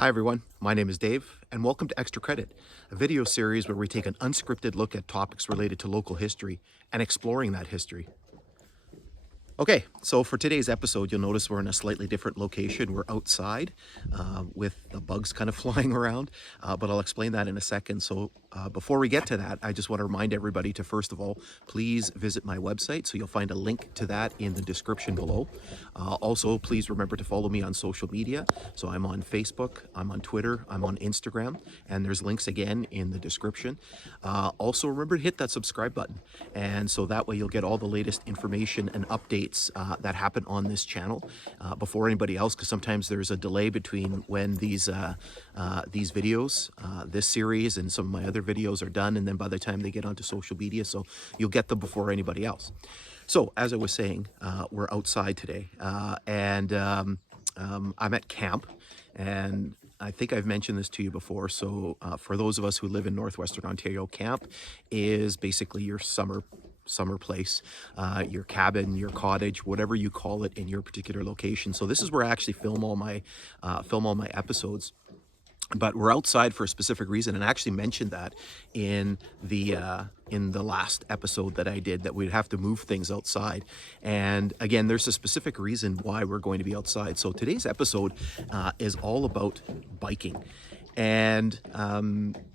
Hi everyone, my name is Dave, and welcome to Extra Credit, a video series where we take an unscripted look at topics related to local history and exploring that history. Okay, so for today's episode, you'll notice we're in a slightly different location. We're outside with the bugs kind of flying around, but I'll explain that in a second. So before we get to that, I just want to remind everybody to, first of all, please visit my website. So you'll find a link to that in the description below. Also, please remember to follow me on social media. So I'm on Facebook, I'm on Twitter, I'm on Instagram, and there's links again in the description. Also, remember to hit that subscribe button. And so that way you'll get all the latest information and updates that happen on this channel before anybody else, because sometimes there's a delay between when these videos, this series and some of my other videos are done, and then by the time they get onto social media, so you'll get them before anybody else. So as I was saying, we're outside today, and I'm at camp, and I think I've mentioned this to you before. So for those of us who live in Northwestern Ontario, camp is basically your summer place, your cabin, your cottage, whatever you call it in your particular location. So this is where I actually film all my episodes. But we're outside for a specific reason, and I actually mentioned that in the last episode that I did, that we'd have to move things outside. And again, there's a specific reason why we're going to be outside. So today's episode is all about biking. And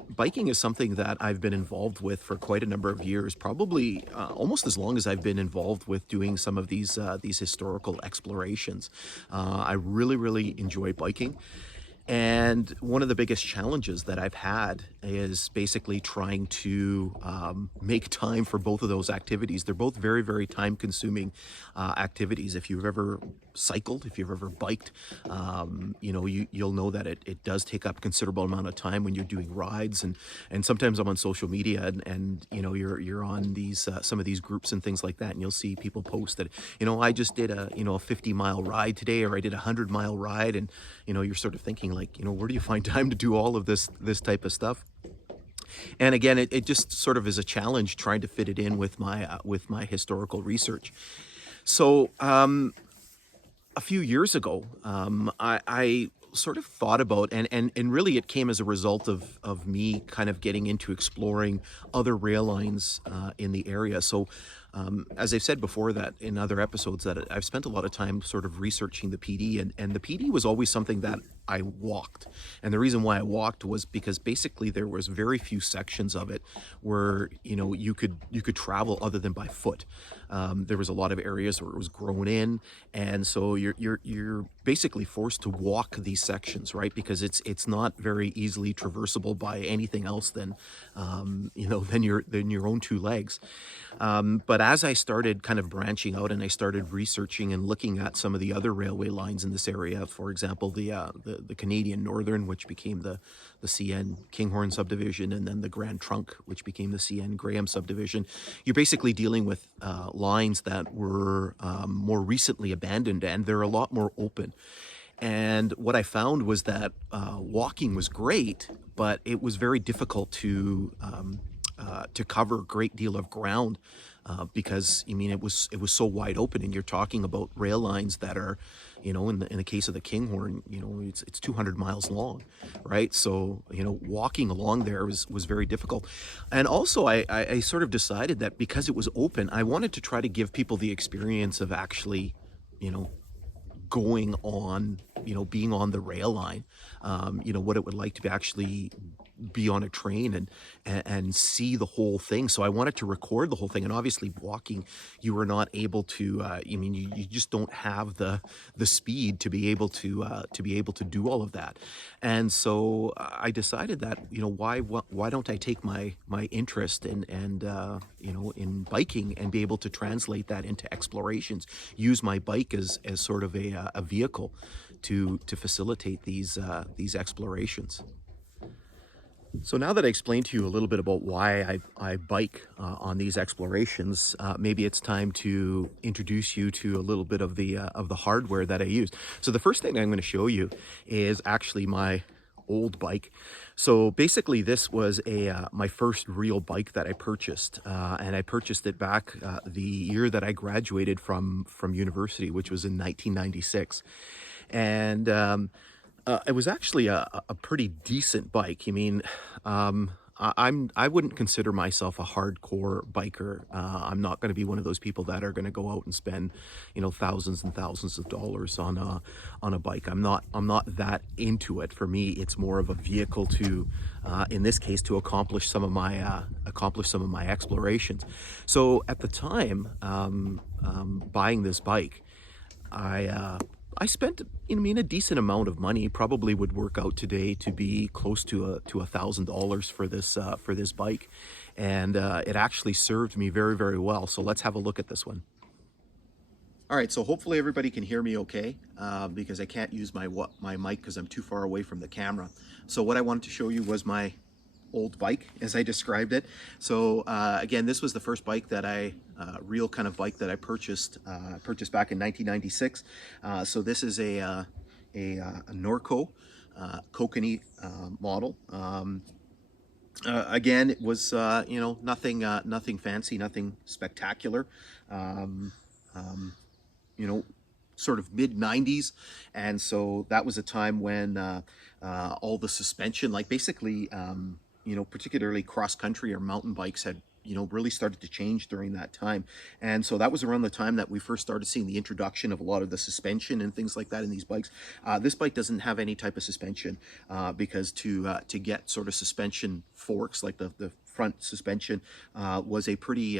biking is something that I've been involved with for quite a number of years, probably almost as long as I've been involved with doing some of these historical explorations. I really enjoy biking. And one of the biggest challenges that I've had is basically trying to make time for both of those activities. They're both very time consuming activities. If you've ever cycled, if you've ever biked, you'll know that it does take up a considerable amount of time when you're doing rides. And sometimes I'm on social media and you're on these some of these groups and things like that, and you'll see people post that, I just did a 50-mile ride today, or I did a 100-mile ride, and you're sort of thinking, like, where do you find time to do all of this type of stuff? And again, it just sort of is a challenge trying to fit it in with my historical research. So a few years ago, I sort of thought about, and really it came as a result of me kind of getting into exploring other rail lines in the area. So as I've said before, that in other episodes, that I've spent a lot of time sort of researching the PD, and the PD was always something that I walked. And the reason why I walked was because basically there was very few sections of it where you could travel other than by foot. There was a lot of areas where it was grown in, and so you're basically forced to walk these sections, right? Because it's not very easily traversable by anything else than your own two legs. But as I started kind of branching out and I started researching and looking at some of the other railway lines in this area, for example, the Canadian Northern, which became the CN Kinghorn subdivision, and then the Grand Trunk, which became the CN Graham subdivision, you're basically dealing with lines that were more recently abandoned, and they're a lot more open. And what I found was that walking was great, but it was very difficult to cover a great deal of ground because it was so wide open, and you're talking about rail lines that are, in the case of the Kinghorn, it's 200 miles long, right? So walking along there was very difficult. And also I sort of decided that because it was open, I wanted to try to give people the experience of actually going on, being on the rail line, what it would like to actually be on a train and see the whole thing. So I wanted to record the whole thing. And obviously walking, you were not able to, you just don't have the speed to be able to do all of that. And so I decided that, why don't I take my interest in biking and be able to translate that into explorations, use my bike as sort of a vehicle to facilitate these explorations. So now that I explained to you a little bit about why I bike on these explorations, maybe it's time to introduce you to a little bit of the hardware that I use. So the first thing I'm going to show you is actually my old bike. So basically this was my first real bike that I purchased, and I purchased it back the year that I graduated from university, which was in 1996. And It was actually a pretty decent bike. I mean, I wouldn't consider myself a hardcore biker. I'm not going to be one of those people that are going to go out and spend, thousands and thousands of dollars on a bike. I'm not that into it. For me, it's more of a vehicle to, in this case, to accomplish some of my explorations. So at the time, buying this bike, I spent, a decent amount of money. Probably would work out today to be close to $1,000 for this bike, and it actually served me very, very well. So let's have a look at this one. All right, so hopefully everybody can hear me okay, because I can't use my mic because I'm too far away from the camera. So what I wanted to show you was my old bike, as I described it. So again, this was the first bike that real kind of bike that I purchased back in 1996. So this is a Norco Kokanee model. Again, it was nothing fancy, nothing spectacular. You know, sort of mid 90s, and so that was a time when all the suspension, like basically particularly cross country or mountain bikes, had really started to change during that time. And so that was around the time that we first started seeing the introduction of a lot of the suspension and things like that in these bikes. This bike doesn't have any type of suspension, because to get sort of suspension forks, like the front suspension, was a pretty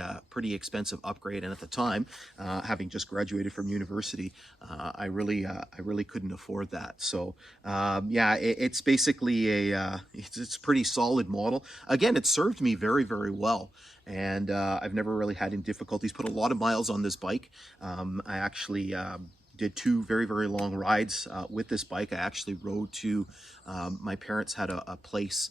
expensive upgrade. And at the time, having just graduated from university, I really couldn't afford that. So yeah, it's basically it's a pretty solid model. Again, it served me very, very well, and I've never really had any difficulties. Put a lot of miles on this bike. I actually did two very, very long rides with this bike. I actually rode to, my parents had a place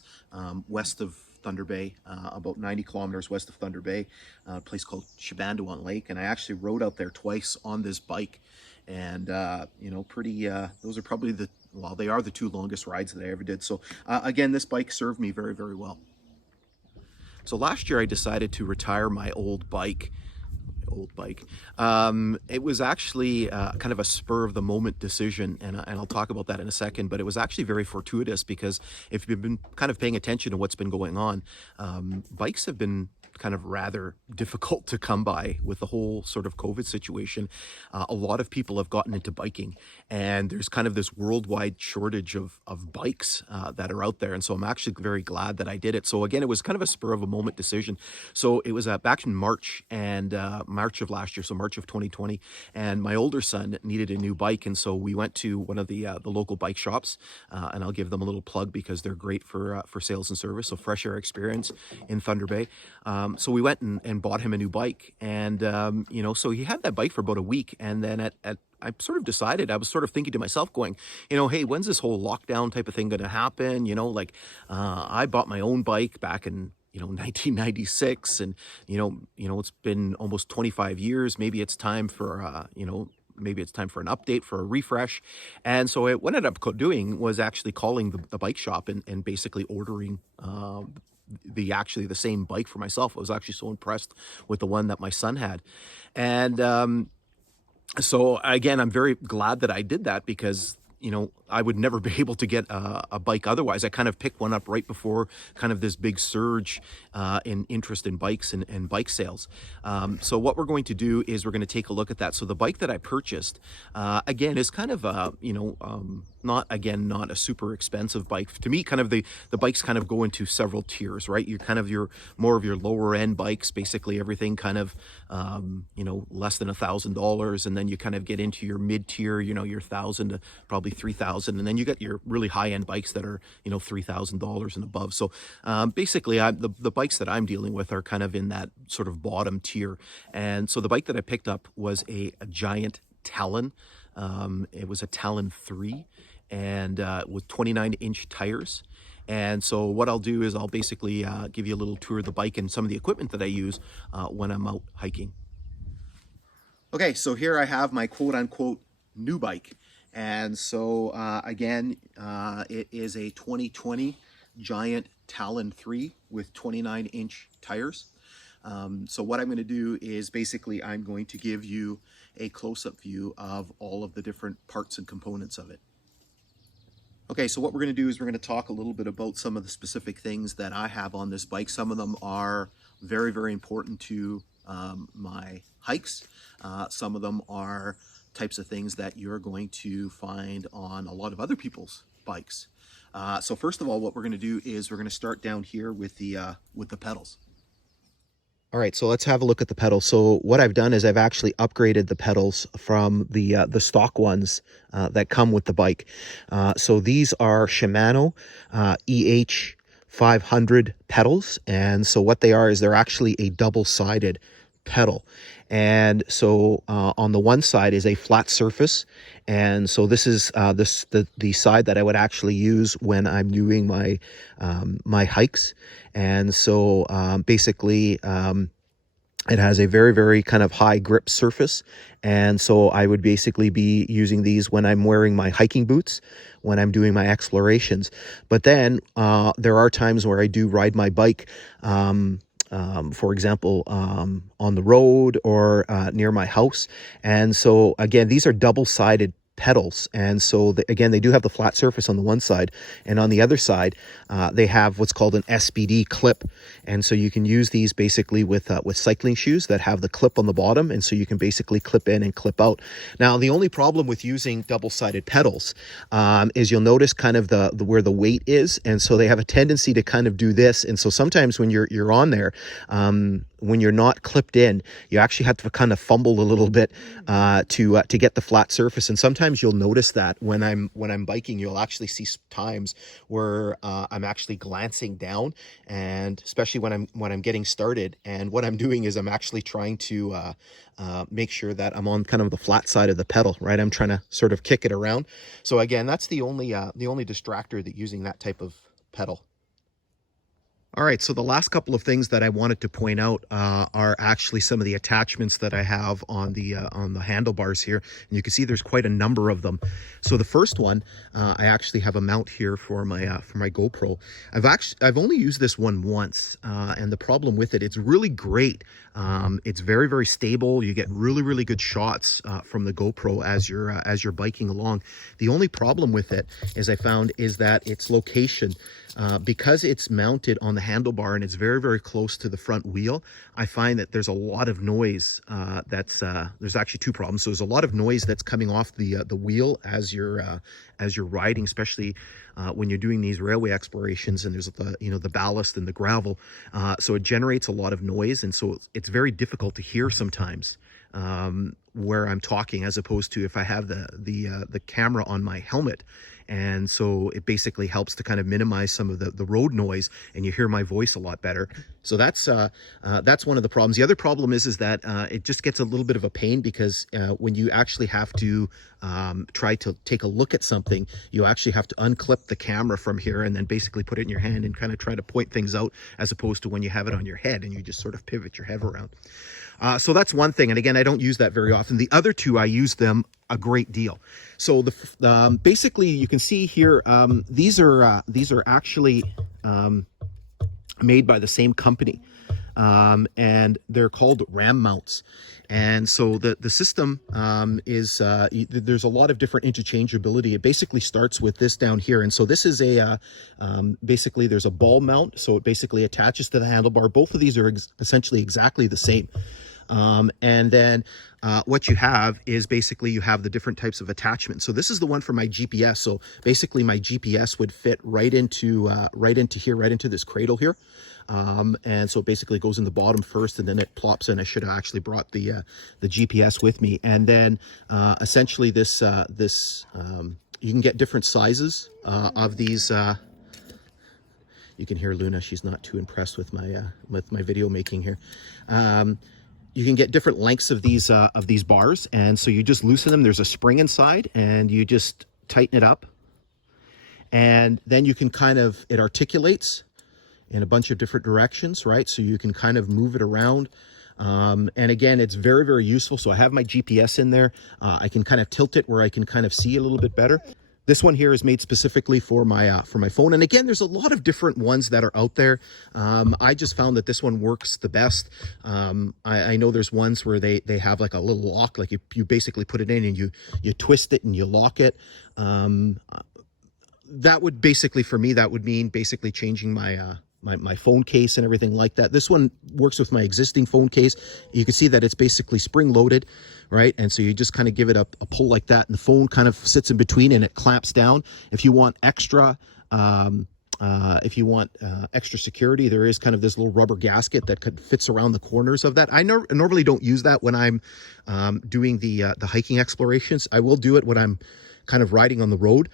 west of Thunder Bay, about 90 kilometers west of Thunder Bay, a place called Shabandawan Lake, and I actually rode out there twice on this bike. And those are probably they are the two longest rides that I ever did. So again, this bike served me very, very well. So last year I decided to retire my old bike. It was actually kind of a spur of the moment decision, and I'll talk about that in a second. But it was actually very fortuitous, because if you've been kind of paying attention to what's been going on, bikes have been kind of rather difficult to come by with the whole sort of COVID situation. A lot of people have gotten into biking, and there's kind of this worldwide shortage of bikes that are out there. And so I'm actually very glad that I did it. So again, it was kind of a spur of a moment decision. So it was back in March, and March of last year, so March of 2020, and my older son needed a new bike, and so we went to one of the local bike shops, and I'll give them a little plug because they're great for sales and service. So Fresh Air Experience in Thunder Bay. So we went and bought him a new bike, and so he had that bike for about a week, and then I sort of decided, I was sort of thinking to myself, going, hey, when's this whole lockdown type of thing going to happen? I bought my own bike back in 1996, and it's been almost 25 years. Maybe it's time for maybe it's time for an update, for a refresh. And so what I ended up doing was actually calling the bike shop and basically ordering the same bike for myself. I was actually so impressed with the one that my son had. And so again, I'm very glad that I did that, because I would never be able to get a bike otherwise. I kind of picked one up right before kind of this big surge in interest in bikes and bike sales. So what we're going to do is we're going to take a look at that. So the bike that I purchased, again, is kind of not a super expensive bike. To me, kind of the bikes kind of go into several tiers, right? You're kind of more of your lower end bikes, basically everything kind of less than $1,000, and then you kind of get into your mid tier, your $1,000 to probably $3,000, and then you got your really high end bikes that are $3,000 and above. So basically, the bikes that I'm dealing with are kind of in that sort of bottom tier. And so the bike that I picked up was a giant Talon. It was a Talon 3, and with 29-inch tires. And so what I'll do is I'll basically give you a little tour of the bike and some of the equipment that I use when I'm out hiking. Okay, so here I have my quote-unquote new bike. And so again, it is a 2020 giant Talon 3 with 29-inch tires. So what I'm going to do is basically I'm going to give you a close-up view of all of the different parts and components of it. Okay, so what we're going to do is we're going to talk a little bit about some of the specific things that I have on this bike. Some of them are very, very important to my hikes. Some of them are types of things that you're going to find on a lot of other people's bikes. So first of all, what we're going to do is we're going to start down here with the pedals. All right, so let's have a look at the pedals. So what I've done is I've actually upgraded the pedals from the stock ones that come with the bike. So these are Shimano EH 500 pedals, and so what they are is they're actually a double-sided pedal. And so on the one side is a flat surface, and so this is the side that I would actually use when I'm doing my my hikes. And so basically it has a very, very kind of high grip surface. And so I would basically be using these when I'm wearing my hiking boots, when I'm doing my explorations. But then there are times where I do ride my bike, for example, on the road or near my house. And so again, these are double-sided pedals, and so again, they do have the flat surface on the one side, and on the other side they have what's called an SBD clip. And so you can use these basically with cycling shoes that have the clip on the bottom, and so you can basically clip in and clip out. Now the only problem with using double-sided pedals is you'll notice kind of the where the weight is, and so they have a tendency to kind of do this. And so sometimes when you're on there, when you're not clipped in, you actually have to kind of fumble a little bit to get the flat surface. And sometimes you'll notice that when I'm biking, you'll actually see times where I'm actually glancing down, and especially when I'm getting started. And what I'm doing is I'm actually trying to make sure that I'm on kind of the flat side of the pedal, right? I'm trying to sort of kick it around. So again, that's the only distractor that using that type of pedal. All right, so the last couple of things that I wanted to point out are actually some of the attachments that I have on the handlebars here, and you can see there's quite a number of them. So the first one, I actually have a mount here for my GoPro. I've only used this one once, and the problem with it, it's really great. It's very, very stable. You get really, really good shots from the GoPro as you're biking along. The only problem with it, as I found, is that its location. Because it's mounted on the handlebar and it's very, very close to the front wheel, I find that there's a lot of noise. There's actually two problems. So there's a lot of noise that's coming off the wheel as you're riding, especially when you're doing these railway explorations, and there's the ballast and the gravel. So it generates a lot of noise, and so it's very difficult to hear sometimes where I'm talking, as opposed to if I have the camera on my helmet. And so it basically helps to kind of minimize some of the road noise, and you hear my voice a lot better. So that's one of the problems. The other problem is that it just gets a little bit of a pain, because when you actually have to try to take a look at something, you actually have to unclip the camera from here and then basically put it in your hand and kind of try to point things out, as opposed to when you have it on your head and you just sort of pivot your head around. So that's one thing. And again, I don't use that very often. The other two, I use them a great deal. So basically, you can see here, these are actually made by the same company, and they're called ram mounts. And so the system is there's a lot of different interchangeability. It basically starts with this down here, and so this is basically there's a ball mount, so it basically attaches to the handlebar. Both of these are essentially exactly the same. And then what you have is basically you have the different types of attachments. So this is the one for my GPS. So basically my GPS would fit right into here, right into this cradle here. And so it basically goes in the bottom first, and then it plops in. I should have actually brought the GPS with me. And then essentially this you can get different sizes of these. You can hear Luna; she's not too impressed with my video making here. You can get different lengths of these bars, and so you just loosen them. There's a spring inside, and you just tighten it up, and then you can it articulates in a bunch of different directions, right? So you can kind of move it around. And again, it's very, very useful. So I have my GPS in there. I can kind of tilt it where I can kind of see a little bit better. This one here is made specifically for my phone. And again, there's a lot of different ones that are out there. I just found that this one works the best. I know there's ones where they have like a little lock, like you basically put it in and you twist it and you lock it. that would basically, for me, that would mean basically changing my my phone case and everything like that. This one works with my existing phone case. You can see that it's basically spring loaded, right? And so you just kind of give it a pull like that, and the phone kind of sits in between and it clamps down. If you want extra extra security, there is kind of this little rubber gasket that fits around the corners of that. I normally don't use that when I'm doing the hiking explorations. I will do it when I'm kind of riding on the road,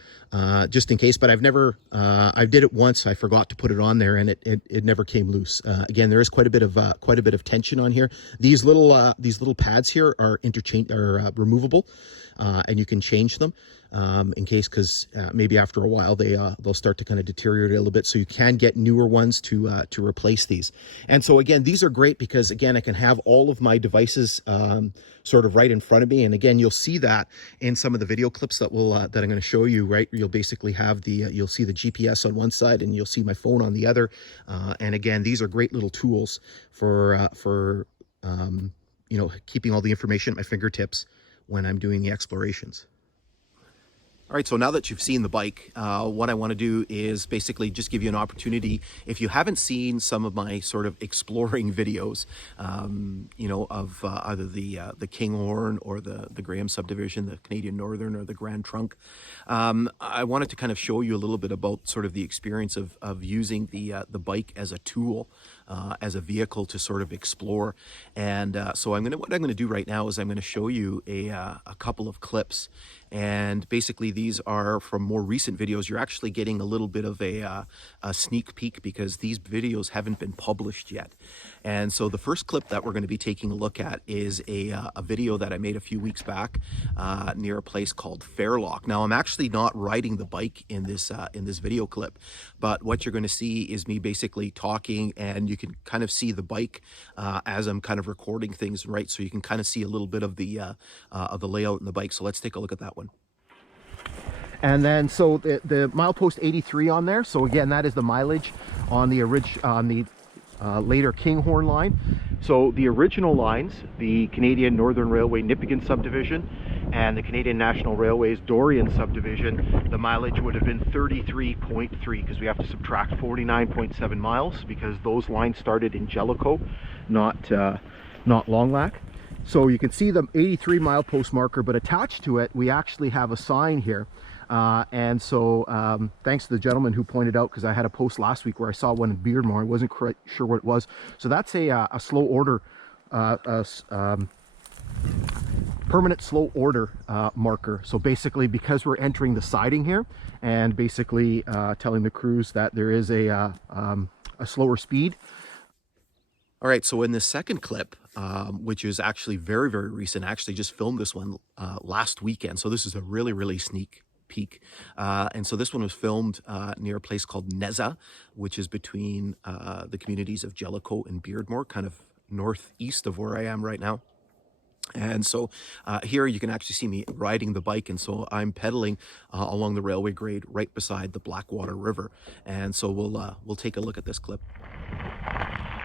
just in case, but I've never, I did it once, I forgot to put it on there, and it never came loose. Again, there is quite a bit of tension on here. These little pads here are removable, and you can change them, in case, because maybe after a while they'll start to kind of deteriorate a little bit, so you can get newer ones to replace these. And so again, these are great because again, I can have all of my devices sort of right in front of me. And again, you'll see that in some of the video clips that I'm going to show you, right? You'll basically have you'll see the GPS on one side and you'll see my phone on the other. And again, these are great little tools for keeping all the information at my fingertips when I'm doing the explorations. All right, so now that you've seen the bike, what I want to do is basically just give you an opportunity. If you haven't seen some of my sort of exploring videos, of either the Kinghorn or the Graham subdivision, the Canadian Northern or the Grand Trunk, I wanted to kind of show you a little bit about sort of the experience of using the bike as a tool, as a vehicle to sort of explore. And so what I'm going to do right now is I'm going to show you a couple of clips. And basically these are from more recent videos. You're actually getting a little bit of a sneak peek because these videos haven't been published yet. And so the first clip that we're going to be taking a look at is a video that I made a few weeks back near a place called Fairlock. Now, I'm actually not riding the bike in this video clip, but what you're going to see is me basically talking, and you can kind of see the bike as I'm kind of recording things, right? So you can kind of see a little bit of the layout in the bike. So let's take a look at that one. And then so the milepost 83 on there. So again, that is the mileage on the later Kinghorn line. So the original lines, the Canadian Northern Railway Nipigon subdivision and the Canadian National Railway's Dorian subdivision, the mileage would have been 33.3 because we have to subtract 49.7 miles because those lines started in Jellicoe, not Longlac. So you can see the 83 milepost marker, but attached to it, we actually have a sign here. And so thanks to the gentleman who pointed out, because I had a post last week where I saw one in Beardmore. I wasn't quite sure what it was. So that's a slow order, permanent slow order marker. So basically, because we're entering the siding here and basically telling the crews that there is a slower speed. All right, so in this second clip, which is actually very, very recent, I actually just filmed this one last weekend. So this is a really, really sneak peak. And so this one was filmed near a place called Neza, which is between the communities of Jellicoe and Beardmore, kind of northeast of where I am right now. And so here you can actually see me riding the bike, and so I'm pedaling along the railway grade right beside the Blackwater River. And so we'll take a look at this clip.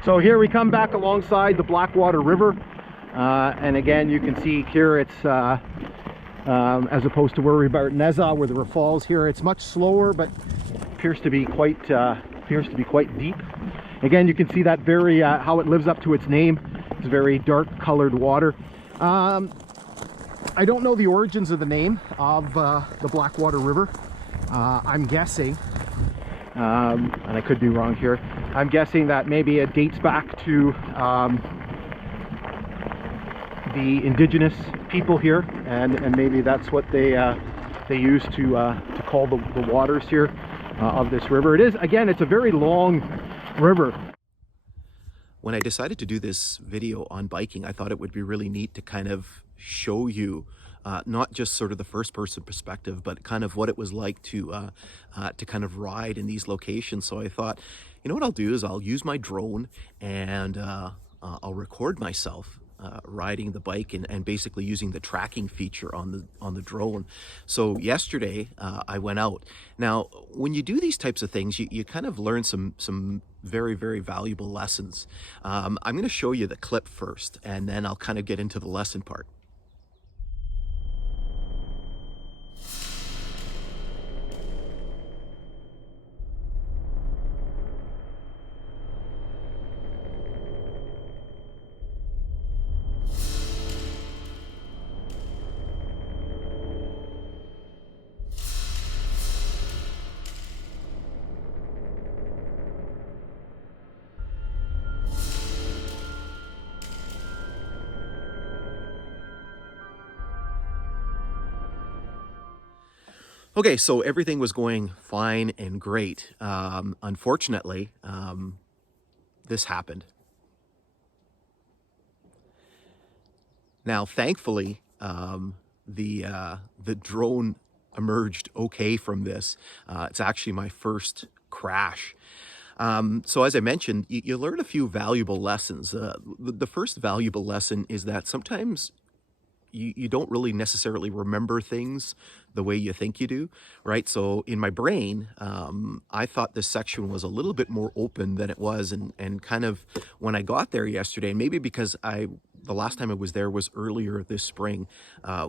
So here we come back alongside the Blackwater River, and again you can see here it's as opposed to where we were at Neza, where there were falls. Here it's much slower, but appears to be quite deep. Again, you can see that very how it lives up to its name. It's very dark colored water. I don't know the origins of the name of the Blackwater River. I'm guessing, and I could be wrong here, I'm guessing that maybe it dates back to the indigenous people here, and maybe that's what they used to call the waters here of this river. It is, again, it's a very long river. When I decided to do this video on biking, I thought it would be really neat to kind of show you not just sort of the first person perspective, but kind of what it was like to kind of ride in these locations. So I thought, you know what I'll do is I'll use my drone and I'll record myself riding the bike and basically using the tracking feature on the drone. So yesterday I went out. Now, when you do these types of things, you kind of learn some very, very valuable lessons. I'm going to show you the clip first, and then I'll kind of get into the lesson part. Okay, so everything was going fine and great. Unfortunately, this happened. Now, thankfully, the drone emerged okay from this. It's actually my first crash. So as I mentioned, you learn a few valuable lessons. The first valuable lesson is that sometimes you don't really necessarily remember things the way you think you do, right? So in my brain, I thought this section was a little bit more open than it was, and kind of when I got there yesterday, and maybe because the last time I was there was earlier this spring,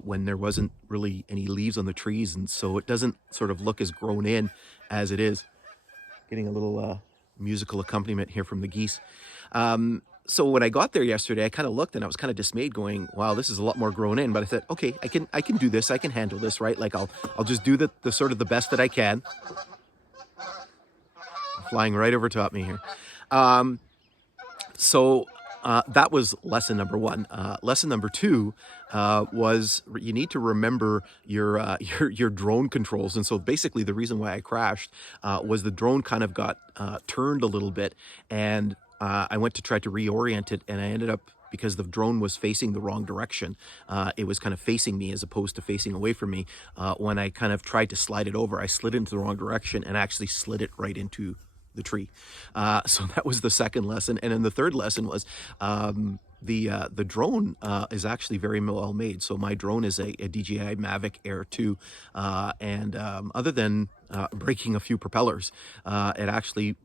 when there wasn't really any leaves on the trees, and so it doesn't sort of look as grown in as it is. Getting a little musical accompaniment here from the geese. So when I got there yesterday, I kind of looked and I was kind of dismayed, going, "Wow, this is a lot more grown in." But I said, "Okay, I can do this. I can handle this, right? Like I'll just do the sort of the best that I can." Flying right over top me here. Um, so that was lesson number one. Lesson number two was you need to remember your your drone controls. And so basically, the reason why I crashed was the drone kind of got turned a little bit, and I went to try to reorient it, and I ended up, because the drone was facing the wrong direction. It was kind of facing me as opposed to facing away from me. When I kind of tried to slide it over, I slid into the wrong direction and actually slid it right into the tree. So that was the second lesson. And then the third lesson was the drone is actually very well made. So my drone is a DJI Mavic Air 2, and other than breaking a few propellers, it actually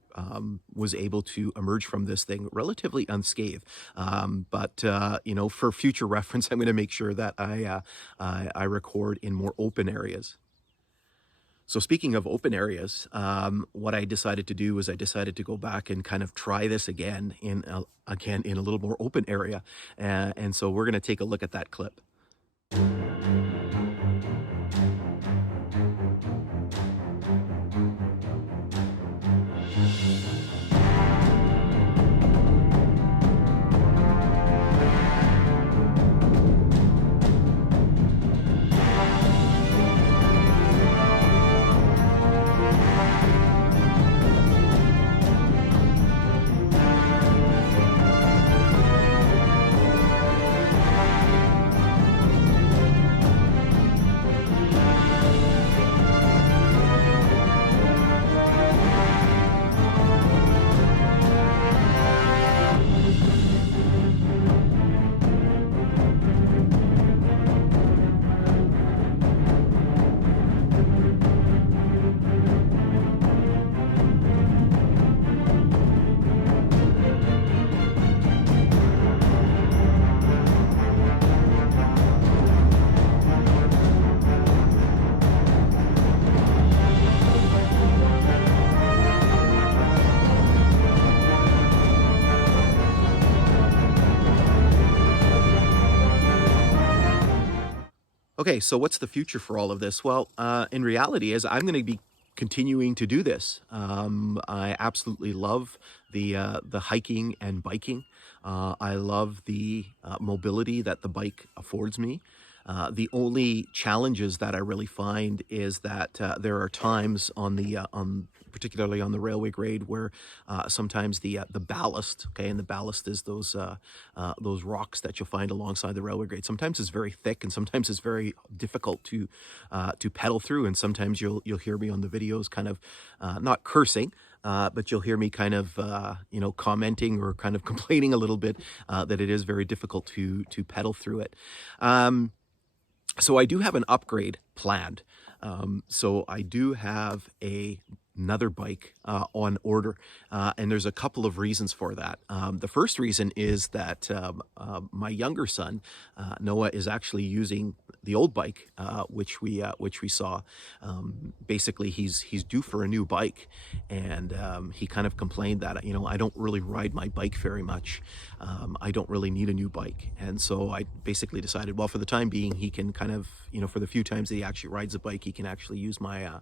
was able to emerge from this thing relatively unscathed. But you know, for future reference, I'm going to make sure that I record in more open areas. So speaking of open areas, what I decided to do was I decided to go back and kind of try this again in a little more open area, and so we're going to take a look at that clip. Okay, so what's the future for all of this? Well, in reality, is I'm going to be continuing to do this. I absolutely love the hiking and biking. I love the mobility that the bike affords me. The only challenges that I really find is that there are times particularly on the railway grade, where sometimes the ballast, okay, and the ballast is those rocks that you'll find alongside the railway grade. Sometimes it's very thick, and sometimes it's very difficult to pedal through. And sometimes you'll hear me on the videos kind of not cursing, but you'll hear me kind of commenting or kind of complaining a little bit that it is very difficult to pedal through it. So I do have an upgrade planned. So I do have another bike on order, and there's a couple of reasons for that. The first reason is that my younger son, Noah, is actually using the old bike, which we saw. Basically, he's due for a new bike, and he kind of complained that, I don't really ride my bike very much. I don't really need a new bike, and so I basically decided, well, for the time being, he can kind of, for the few times that he actually rides a bike, he can actually use my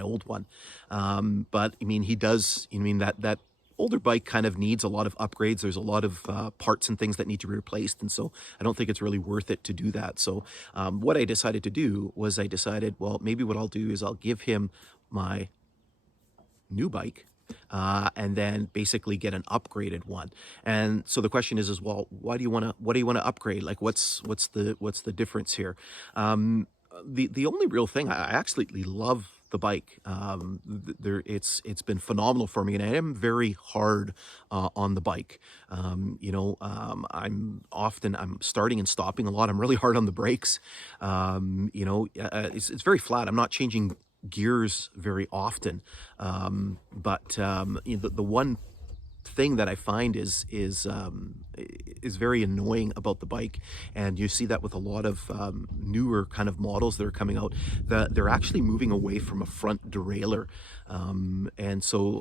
old one. But I mean, he does. That older bike kind of needs a lot of upgrades. There's a lot of parts and things that need to be replaced, and so I don't think it's really worth it to do that. So what I decided to do was I decided, well, maybe what I'll do is I'll give him my new bike, and then basically get an upgraded one. And so the question is well, what do you want to upgrade? Like, what's the difference here? The only real thing, I absolutely love the bike. It's been phenomenal for me, and I am very hard on the bike. I'm starting and stopping a lot. I'm really hard on the brakes. It's very flat. I'm not changing gears very often, the one thing that I find is very annoying about the bike, and you see that with a lot of newer kind of models that are coming out, that they're actually moving away from a front derailleur, and so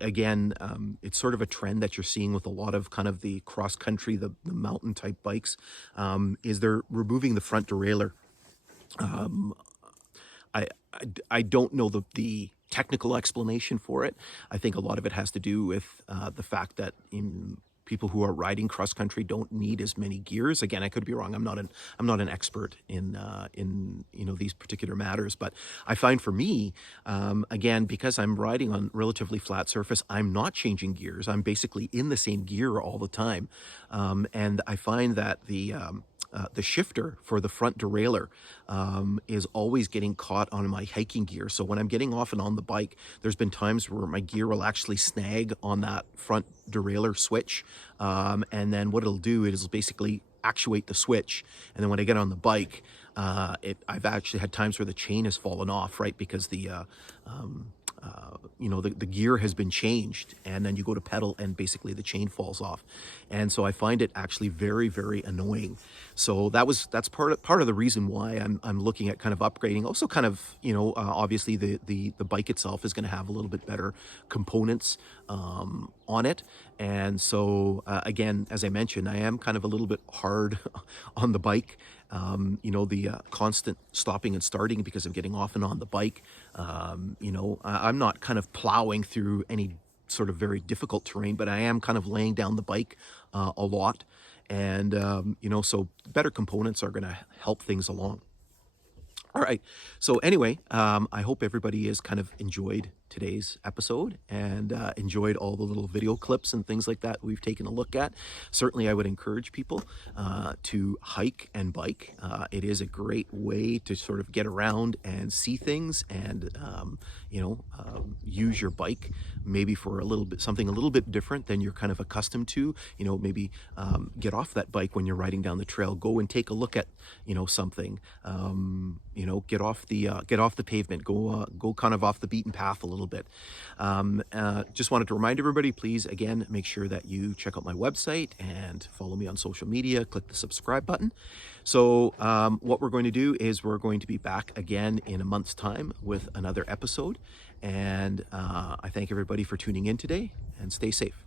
again, it's sort of a trend that you're seeing with a lot of kind of the cross country, the mountain type bikes, is they're removing the front derailleur. I don't know the technical explanation for it. I think a lot of it has to do with the fact that people who are riding cross country don't need as many gears. Again, I could be wrong. I'm not an expert in these particular matters, but I find for me, again, because I'm riding on relatively flat surface, I'm not changing gears. I'm basically in the same gear all the time, and I find that the shifter for the front derailleur is always getting caught on my hiking gear. So when I'm getting off and on the bike, there's been times where my gear will actually snag on that front derailleur switch. And then what it'll do is basically actuate the switch. And then when I get on the bike, I've actually had times where the chain has fallen off, right? Because the gear has been changed, and then you go to pedal and basically the chain falls off. And so I find it actually very, very annoying. So that's part of the reason why I'm looking at kind of upgrading. Also kind of, obviously the bike itself is going to have a little bit better components on it. And so again, as I mentioned, I am kind of a little bit hard on the bike. The constant stopping and starting because I'm getting off and on the bike. I'm not kind of plowing through any sort of very difficult terrain, but I am kind of laying down the bike a lot. And, so better components are going to help things along. All right. So anyway, I hope everybody has kind of enjoyed today's episode and enjoyed all the little video clips and things like that we've taken a look at. Certainly, I would encourage people to hike and bike. It is a great way to sort of get around and see things and, use your bike maybe for something a little bit different than you're kind of accustomed to. Maybe get off that bike when you're riding down the trail. Go and take a look at, something. Get off the pavement. Go kind of off the beaten path a little bit. Just wanted to remind everybody, please, again, make sure that you check out my website and follow me on social media. Click the subscribe button. So what we're going to do is we're going to be back again in a month's time with another episode. And I thank everybody for tuning in today, and stay safe.